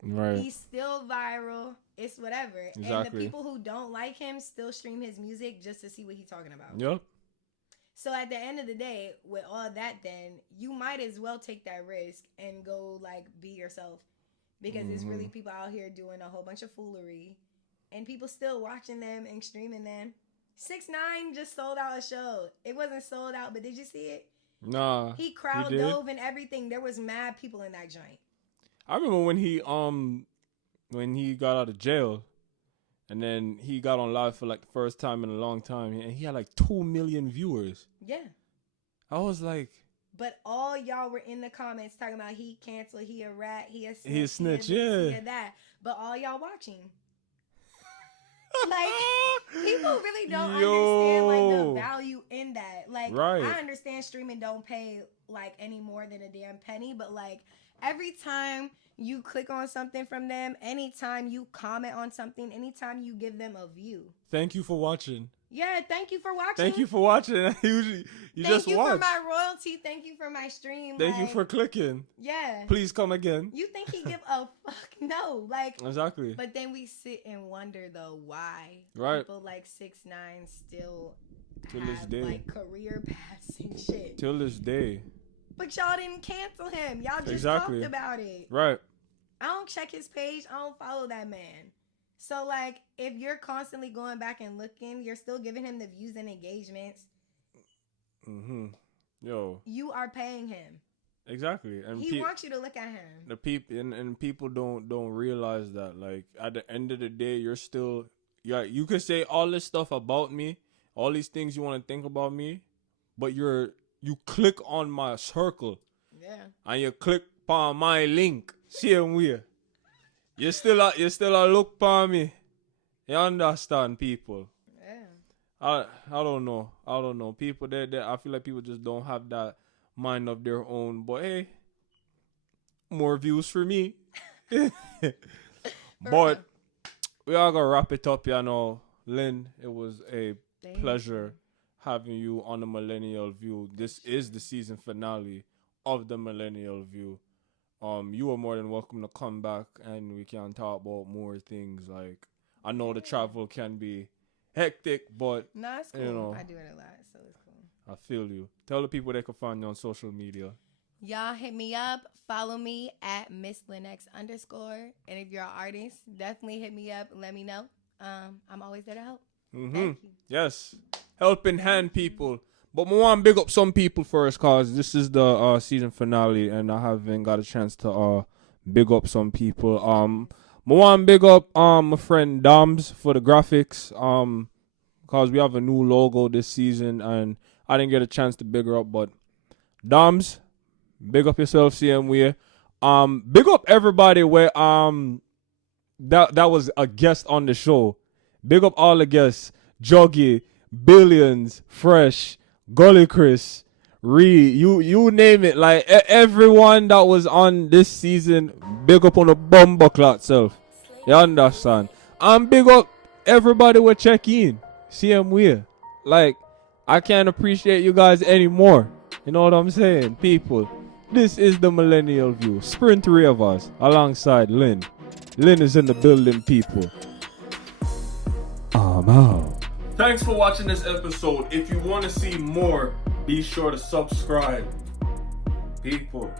Right. He's still viral. It's whatever. Exactly. And the people who don't like him still stream his music just to see what he's talking about. Yep. So at the end of the day, with all that, then you might as well take that risk and go, like, be yourself, because there's really people out here doing a whole bunch of foolery, and people still watching them and streaming them. 6ix9ine just sold out a show. It wasn't sold out, but did you see it? Nah. He crowd dove and everything. There was mad people in that joint. I remember when he got out of jail. And then he got on live for, like, the first time in a long time. And he had, like, 2 million viewers. Yeah. I was like... But all y'all were in the comments talking about he canceled, he a rat, he a snitch. He a snitch, he a this, yeah. he a that. But all y'all watching. Like, people really don't understand, like, the value in that. Like, right. I understand streaming don't pay, like, any more than a damn penny. But, like, every time you click on something from them, anytime you comment on something, anytime you give them a view. Thank you for watching. Yeah, thank you for watching. Thank you for watching. Usually, you just watch. Thank you for my royalty. Thank you for my stream. Thank you for clicking. Yeah. Please come again. You think he give a fuck? No. Like, exactly. But then we sit and wonder, though, why people like 6ix9ine still till have, this day, like, career paths and shit. Till this day. But y'all didn't cancel him. Y'all just talked about it. Right. I don't check his page. I don't follow that man. So, like, if you're constantly going back and looking, you're still giving him the views and engagements. Yo. You are paying him. Exactly. And he wants you to look at him. The people and people don't realize that, like, at the end of the day, you're still yeah, you could say all this stuff about me, all these things you want to think about me, but you click on my circle. Yeah. And you click on my link. Same way. You still a look on me. You understand, people? Yeah. I don't know. People they I feel like people just don't have that mind of their own. But hey, more views for me. But we are gonna wrap it up, you know. Lynn, it was a pleasure having you on the Millennial View. This is the season finale of the Millennial View. You are more than welcome to come back and we can talk about more things. Like, I know the travel can be hectic, but it's cool. You know, I do it a lot, so it's cool. I feel you. Tell the people they can find you on social media. Y'all hit me up. Follow me at MissLynX_. And if you're an artist, definitely hit me up and let me know. I'm always there to help. Mm-hmm. Thank you. Yes. Helping hand, people. But I want to big up some people first, because this is the season finale and I haven't got a chance to big up some people. I want to big up my friend Doms for the graphics, because we have a new logo this season and I didn't get a chance to big her up. But Doms, big up yourself, same way. Big up everybody where that was a guest on the show. Big up all the guests. Juggy, Billions, Fresh, Gully Chris, Reed, you name it. Like everyone that was on this season, big up on the bumbuckler itself. You understand? And big up everybody will check in. See them way. Like, I can't appreciate you guys anymore. You know what I'm saying? People, this is the Millennial View. Sprint 3 of us alongside Lynn. Lynn is in the building, people. I'm out. Thanks for watching this episode. If you want to see more, be sure to subscribe. People.